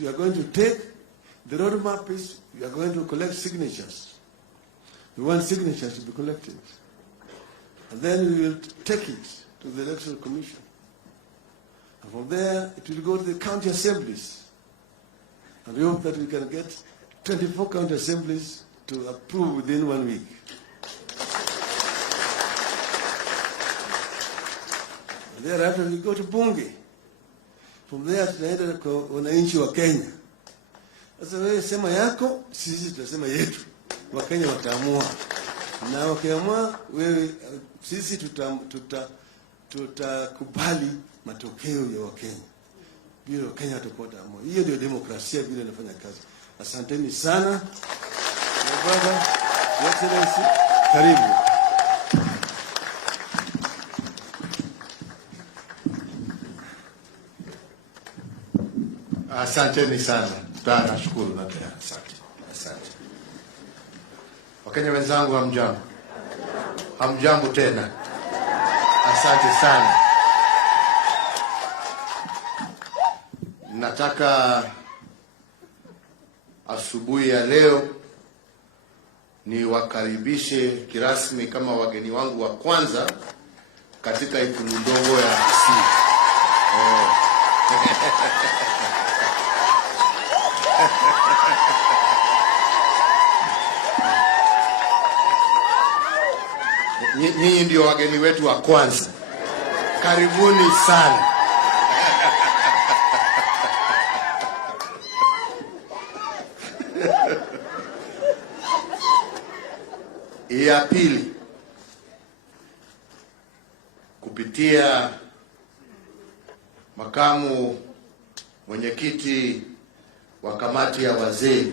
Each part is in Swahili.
you are going to take, the roadmap is you are going to collect signatures. We want signatures to be collected. And then we will take it to the Electoral Commission. And from there, it will go to the county assemblies. And we hope that we can get 24 county assemblies to approve within 1 week. And thereafter, we go to Bunge. From there, tunaenda kwa wananchi wa Kenya. Sasa wewe sema yako, sisi tutasema yetu. Wakenya wataamua. Na wakiamua, wewe sisi tutakubali matokeo ya Wakenya. Bila Wakenya watakuwa wataamua. Hiyo ndio demokrasia vile inafanya kazi. Asanteni sana. Baba, Excellency, karibu. Asanteni sana. Nashukuru na tena. Asante. Wakenya wenzangu, hamjambo. Hamjambo tena. Asante sana. Nataka asubuhi ya leo ni wakaribishe kirasmi kama wageni wangu wa kwanza katika ikulu ndogo ya Kisii. Nyinyi ndio wageni wetu wa kwanza. Karibuni sana. Ya pili, kupitia makamu mwenyekiti wa kamati ya wazee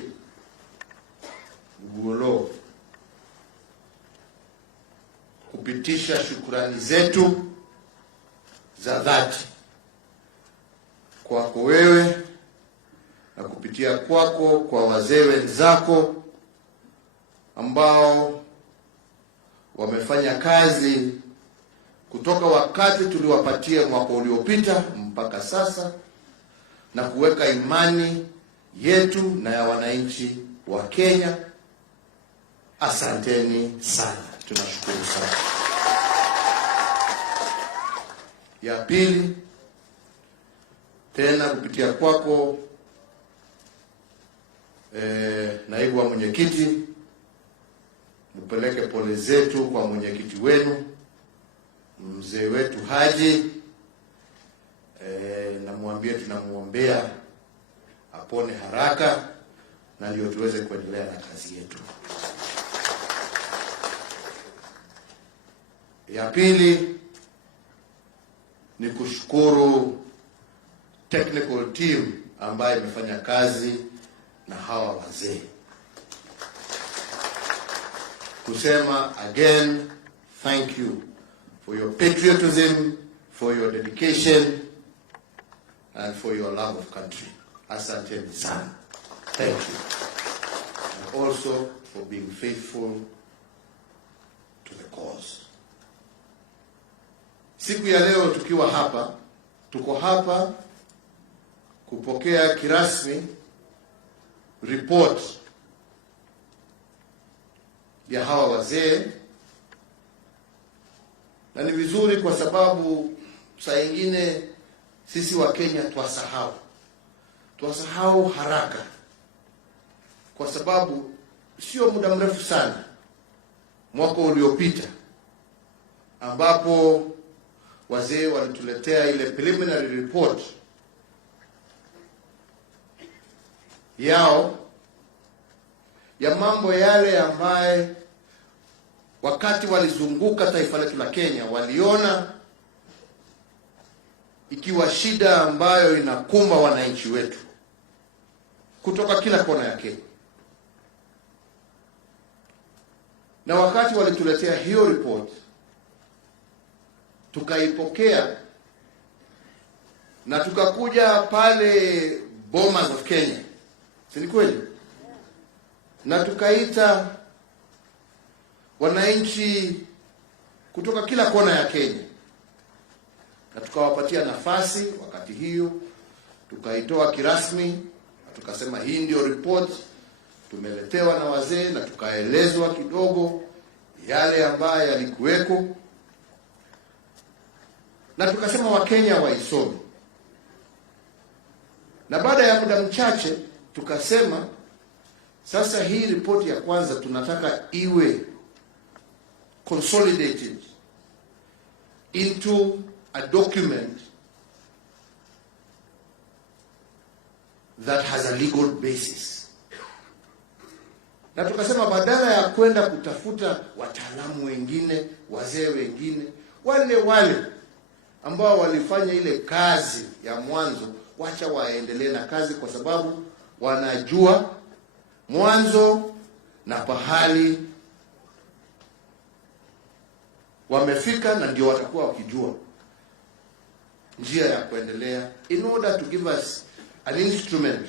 Mgulo, kupitisha shukrani zetu za dhati kwako wewe na kupitia kwako kwa wazee wenzako ambao wamefanya kazi kutoka wakati tuliwapatia mwaka uliopita mpaka sasa na kuweka imani yetu na ya wananchi wa Kenya. Asanteni sana. Tunashukuru sana. Ya pili, tena kupitia kwako naibu wa mwenyekiti, mpeleke pole zetu kwa mwenyekiti wenu mzee wetu Haji, na muambie tunamuombea apone haraka na ndio tuweze kuendelea na kazi yetu. Ya pili ni kushukuru technical team ambayo imefanya kazi na hawa wazee. Kusema again, thank you for your patriotism, for your dedication, and for your love of country. Asanteni sana. Thank you. And also for being faithful to the cause. Siku ya leo tukiwa hapa, tuko hapa kupokea kirasmi report ya hawa wazee, na ni vizuri kwa sababu saa nyingine sisi wa Kenya twasahau haraka, kwa sababu sio muda mrefu sana mwaka uliopita ambapo wazee walituletea ile preliminary report yao ya mambo yale ambaye wakati walizunguka taifa letu la Kenya waliona ikiwa shida ambayo inakumba wananchi wetu kutoka kila kona ya Kenya. Na wakati walituletea hiyo report, tukaipokea na tukakuja pale Bomas of Kenya, si ni kweli? Na tukaita wananchi kutoka kila kona ya Kenya na tukawapatia nafasi. Wakati hiyo tukaitoa kirasmi tukasema hii ndio report tumeletewa na wazee, na tukaelezwa kidogo yale ambayo yalikuweko, na tukasema Wakenya waisome. Na baada ya muda mchache tukasema sasa hii report ya kwanza tunataka iwe consolidated into a document that has a legal basis. Na tukasema badala ya kwenda kutafuta wataalamu wengine, wazee wengine, wale ambao walifanya ile kazi ya mwanzo, wacha waendelee na kazi, kwa sababu wanajua mwanzo na pahali wamefika, na ndio watakuwa wakijua njia ya kuendelea, in order to give us an instrument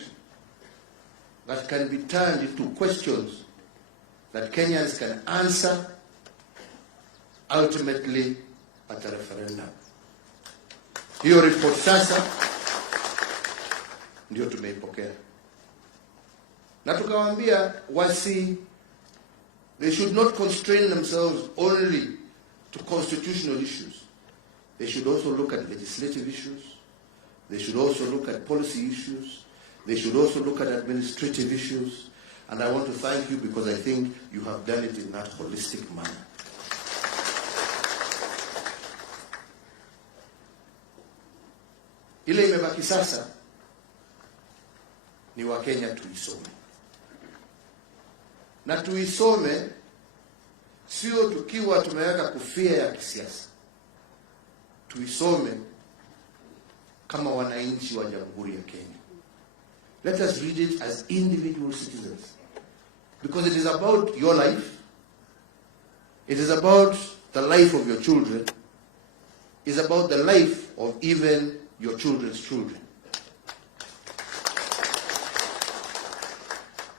that can be turned into questions that Kenyans can answer ultimately at a referendum. Hiyo report sasa ndio tumeipokea, na tukawaambia they should not constrain themselves only to constitutional issues. They should also look at legislative issues. They should also look at policy issues. They should also look at administrative issues. And I want to thank you, because I think you have done it in that holistic manner. Ile imebaki sasa ni Wakenya tuisome. Na tuisome sio tukiwa tumeweka kofia ya kisiasa. Tuisome kama wananchi wa Jamhuri ya Kenya. Let us read it as individual citizens, because it is about your life. It is about the life of your children. It is about the life of even your children's children.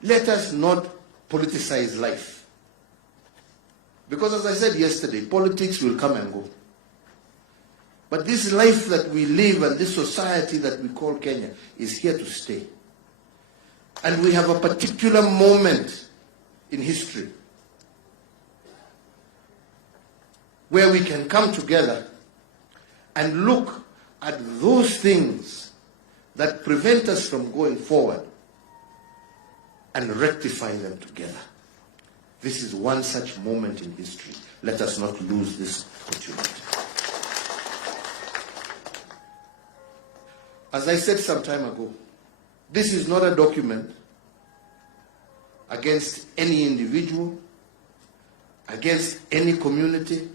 Let us not politicize life, because as I said yesterday, politics will come and go. But this life that we live and this society that we call Kenya is here to stay. And we have a particular moment in history where we can come together and look at those things that prevent us from going forward and rectify them together. This is one such moment in history. Let us not lose this opportunity. As I said some time ago, this is not a document against any individual, against any community.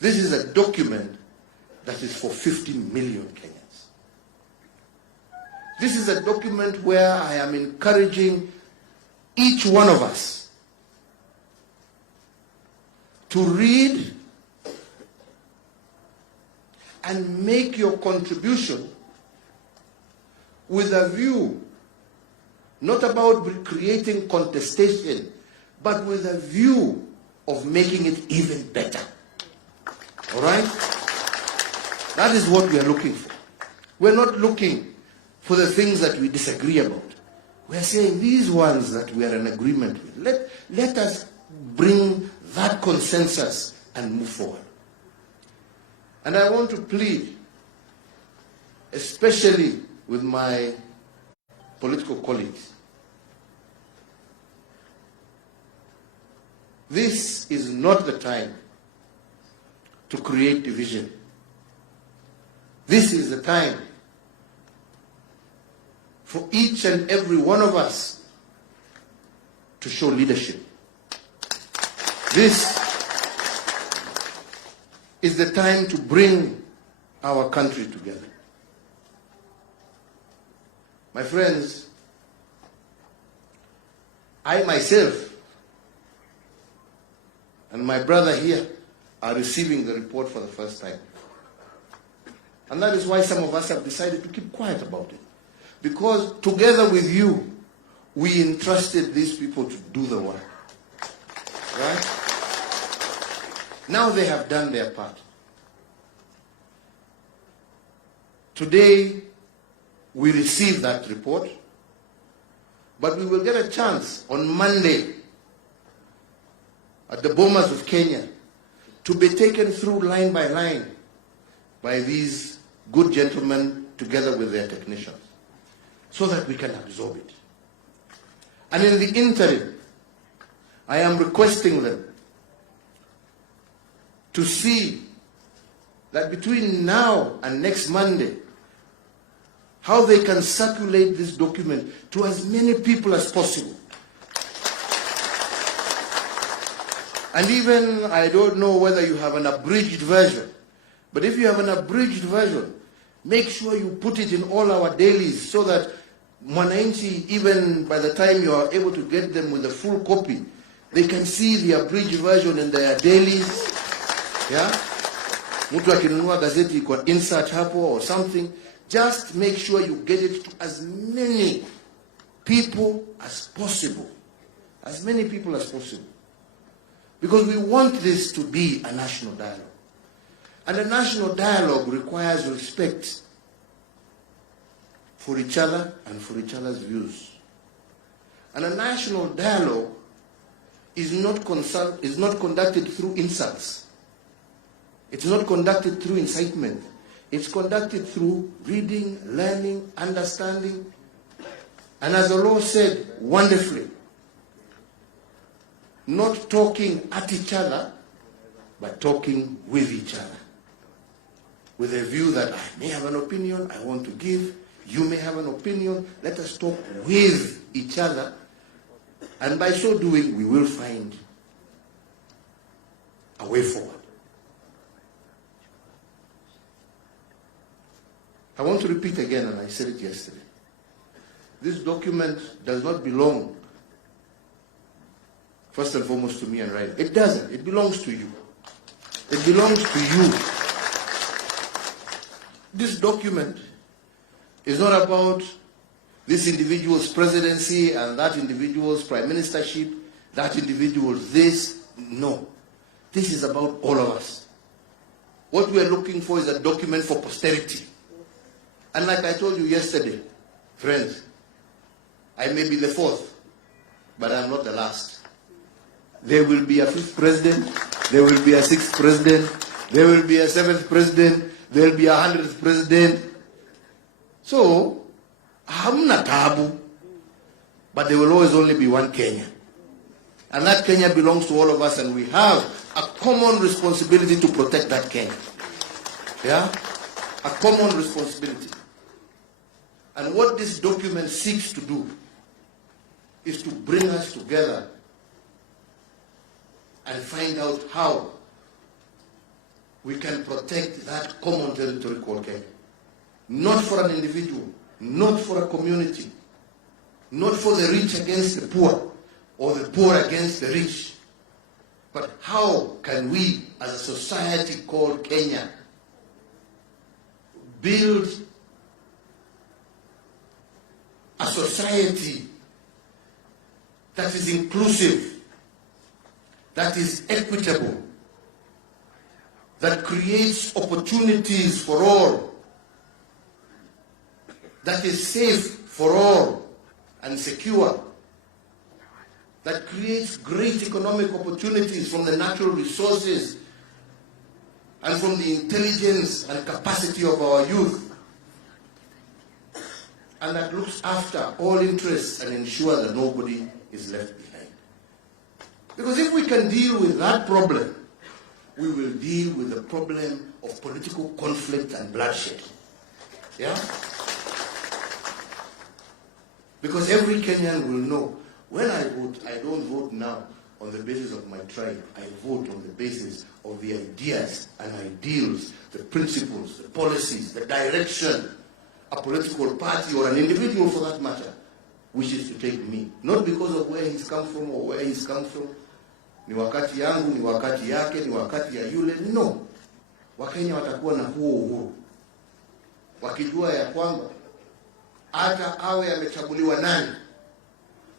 This is a document that is for 50 million Kenyans. This is a document where I am encouraging each one of us to read and make your contribution with a view, not about creating contestation, but with a view of making it even better. All right? That is what we are looking for. We're not looking for the things that we disagree about. We're saying these ones that we are in agreement with, let us bring that consensus and move forward. And I want to plead, especially with my political colleagues. This is not the time to create division. This is the time for each and every one of us to show leadership. This is the time to bring our country together. My friends, I myself and my brother here are receiving the report for the first time. And that is why some of us have decided to keep quiet about it. Because together with you, we entrusted these people to do the work. Right? Now they have done their part. Today, we receive that report, but we will get a chance on Monday at the Bomas of Kenya to be taken through line by line by these good gentlemen together with their technicians, so that we can absorb it. And in the interim, I am requesting them to see that between now and next Monday, how they can circulate this document to as many people as possible. And even, I don't know whether you have an abridged version, but if you have an abridged version, make sure you put it in all our dailies so that Mwananchi, even by the time you are able to get them with a full copy, they can see the abridged version in their dailies. Yeah? Mtu akinunua gazeti kwa insert hapo or something. Just make sure you get it to as many people as possible. As many people as possible. Because we want this to be a national dialogue. And a national dialogue requires respect for each other and for each other's views. And a national dialogue is not conducted through insults. It's not conducted through incitement. It's conducted through reading, learning, understanding. And as the law said wonderfully, not talking at each other, but talking with each other. With a view that I may have an opinion I want to give, you may have an opinion, let us talk with each other, and by so doing we will find a way forward. I want to repeat again, and I said it yesterday. This document does not belong, first and foremost, to me and Ryan. It doesn't. It belongs to you. It belongs to you. This document is not about this individual's presidency and that individual's prime ministership, that individual's this. No. This is about all of us. What we are looking for is a document for posterity. And like I told you yesterday, friends, I may be the fourth, but I'm not the last. There will be a fifth president, there will be a sixth president, there will be a seventh president, there will be 100th president. So, hamna tabu, but there will always only be one Kenya. And that Kenya belongs to all of us, and we have a common responsibility to protect that Kenya. Yeah? A common responsibility. And what this document seeks to do is to bring us together and find out how we can protect that common territory called Kenya. Not for an individual, not for a community, not for the rich against the poor, or the poor against the rich, but how can we, as a society called Kenya, build a society that is inclusive, that is equitable, that creates opportunities for all, that is safe for all and secure, that creates great economic opportunities from the natural resources and from the intelligence and capacity of our youth, and that looks after all interests and ensures that nobody is left behind. Because if we can deal with that problem, we will deal with the problem of political conflict and bloodshed. Yeah? Because every Kenyan will know, when I vote, I don't vote now on the basis of my tribe. I vote on the basis of the ideas and ideals, the principles, the policies, the direction a political party or an individual for that matter wishes to take me. Not because of where he's come from or where he's come from. Ni wakati yangu, ni wakati yake, ni wakati ya yule. No. Wakenya watakuwa na huo uhuru. Wakijua ya kwamba hata awe amechaguliwa nani,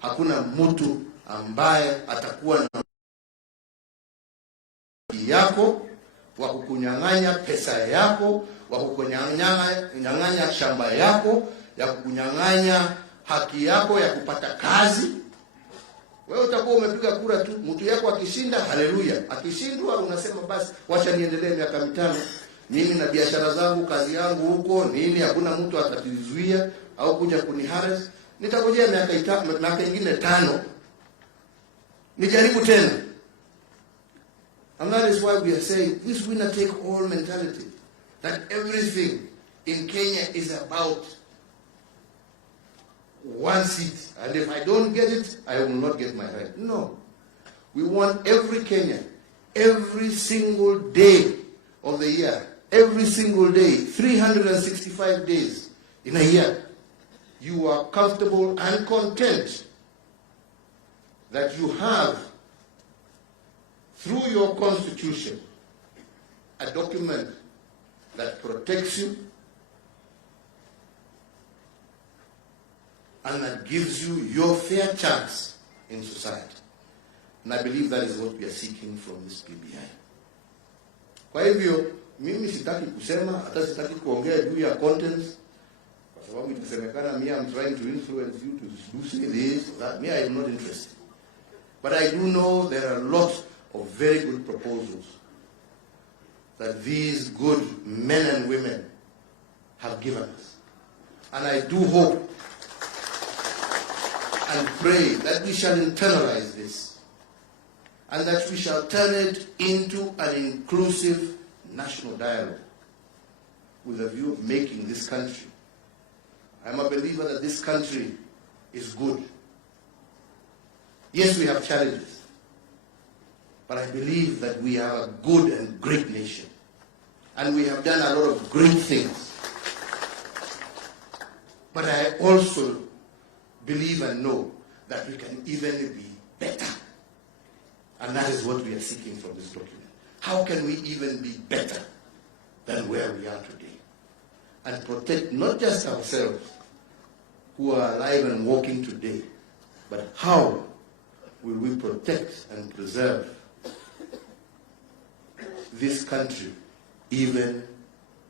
hakuna mtu ambaye atakuwa na yako wa kukunyang'anya pesa yako, wa kukunyang'anya shamba yako, ya kunyang'anya haki yako ya kupata kazi. Wewe utakuwa umepiga kura tu, mtu yako akishinda haleluya, akishindwa unasema basi wacha niendelee miaka 5 mimi na biashara zangu, kazi yangu huko nini, hakuna mtu atatizuia au kuja kuniharas. Nitangojea miaka ingine 5 nijaribu tena. And that is why we are saying this winner take all mentality, that everything in Kenya is about one seat, and if I don't get it, I will not get my right. No. We want every Kenyan, every single day of the year, every single day, 365 days in a year, you are comfortable and content that you have, through your constitution, a document that protects you and that gives you your fair chance in society. And I believe that is what we are seeking from this PBI. Kwa hivyo, mimi sitaki kusema, hata sitaki kuongea juu ya contents, kwa sababu itasemekana me I'm trying to influence you to do say this or that. Me, I am not interested. But I do know there are lots of very good proposals that these good men and women have given us. And I do hope and pray that we shall internalize this and that we shall turn it into an inclusive national dialogue with a view of making this country. I'm a believer that this country is good. Yes, we have challenges, but I believe that we are a good and great nation, and we have done a lot of great things. But I also believe and know that we can even be better. And that is what we are seeking from this document. How can we even be better than where we are today? And protect not just ourselves who are alive and walking today, but how will we protect and preserve this country even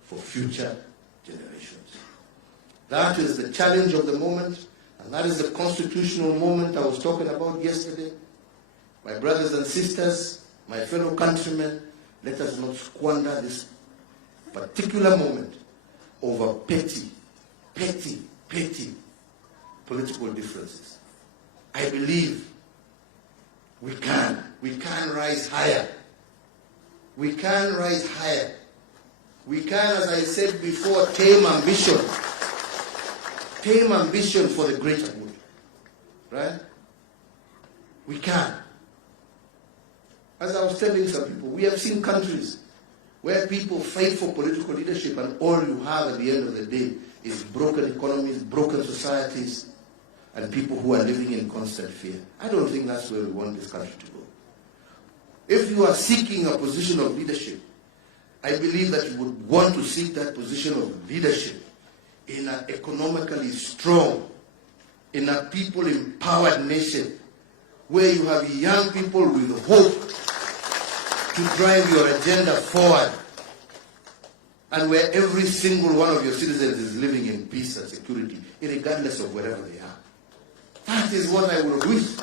for future generations? That is the challenge of the moment, and that is the constitutional moment I was talking about yesterday. My brothers and sisters, my fellow countrymen, let us not squander this particular moment over petty political differences. I believe we can rise higher. We can rise higher. We can, as I said before, tame ambition for the greater good. Right? We can. As I was telling some people, we have seen countries where people fight for political leadership and all you have at the end of the day is broken economies, broken societies, and people who are living in constant fear. I don't think that's where we want this country to go. If you are seeking a position of leadership, I believe that you would want to seek that position of leadership in an economically strong, in a people-empowered nation, where you have young people with hope to drive your agenda forward, and where every single one of your citizens is living in peace and security, regardless of wherever they are. That is what I would wish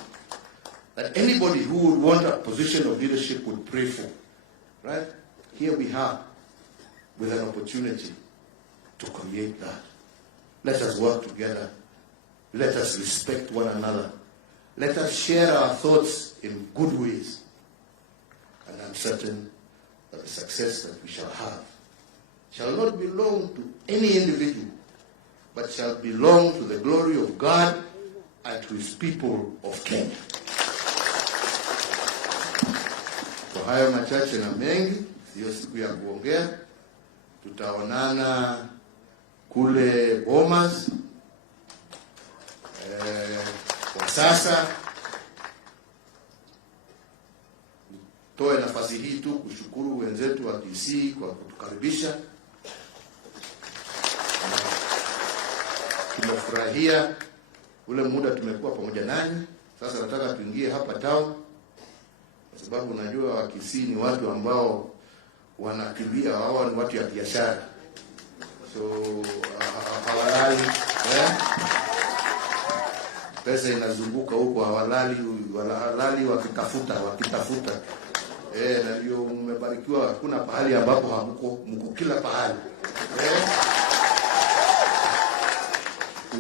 that anybody who would want a position of leadership would pray for. Right? Here we are with an opportunity to create that. Let us work together. Let us respect one another. Let us share our thoughts in good ways. And I'm certain that the success that we shall have shall not belong to any individual, but shall belong to the glory of God and to his people of Kenya. Kwa hayo machache na mengi, sio siku ya kuongea. Tutaonana kule Bomas. Kwa sasa toe nafasi hii tu kushukuru wenzetu wa Kisii kwa kutukaribisha. Tumefurahia ule muda tumekuwa pamoja nanyi. Sasa nataka tuingie hapa town, kwa sababu unajua wa Kisii ni watu ambao wanakimbia, wao ni watu ya biashara. So hawalali Pesa inazunguka huko, hawalali wakitafuta. Na ndio mmebarikiwa, hakuna pahali ambapo mko kila pahali.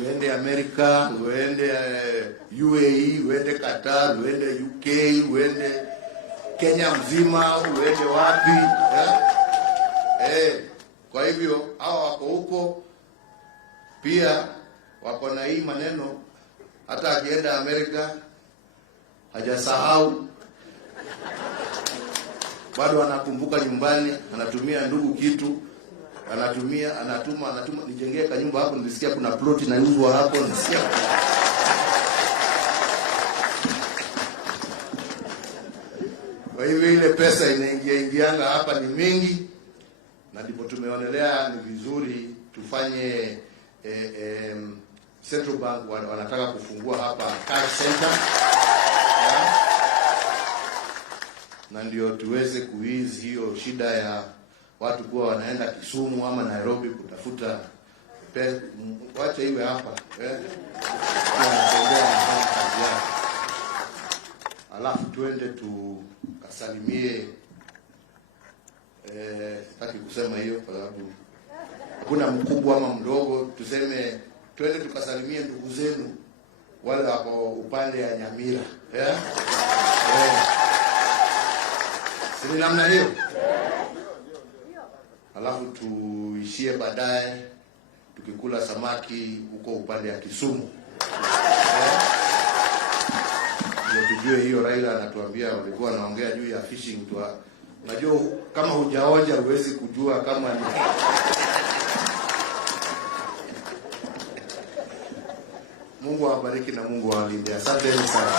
Uende Amerika, uende UAE, uende Qatar, uende UK, uende Kenya mzima, uende wapi. Kwa hivyo hao wako huko pia, wako na hii maneno. Hata akienda Amerika hajasahau, bado anakumbuka nyumbani, anatumia ndugu kitu, anatuma, nijengee kanyumba hapo, nilisikia kuna plot inauzwa hapo, nilisikia. Kwa hivyo ile pesa ingianga hapa ni mingi, na ndipo tumeonelea ni vizuri tufanye Central Bank wanataka kufungua hapa cash center, na ndio tuweze kuizi hiyo shida ya watu kuwa wanaenda Kisumu ama Nairobi kutafuta pesa. Wacha iwe hapa, wanatembea na kazi yao. Alafu tuende tukasalimie, sitaki kusema hiyo kwa sababu hakuna mkubwa ama mdogo, tuseme twende tukasalimie ndugu zenu wale wako upande ya Nyamira. Si namna hiyo? Alafu tuishie baadaye tukikula samaki huko upande ya Kisumu. Ndio tujue hiyo. Raila anatuambia walikuwa wanaongea juu ya fishing tu. Unajua kama hujaoja huwezi kujua kama ni Mungu awabariki na Mungu awalinde. Asante sana.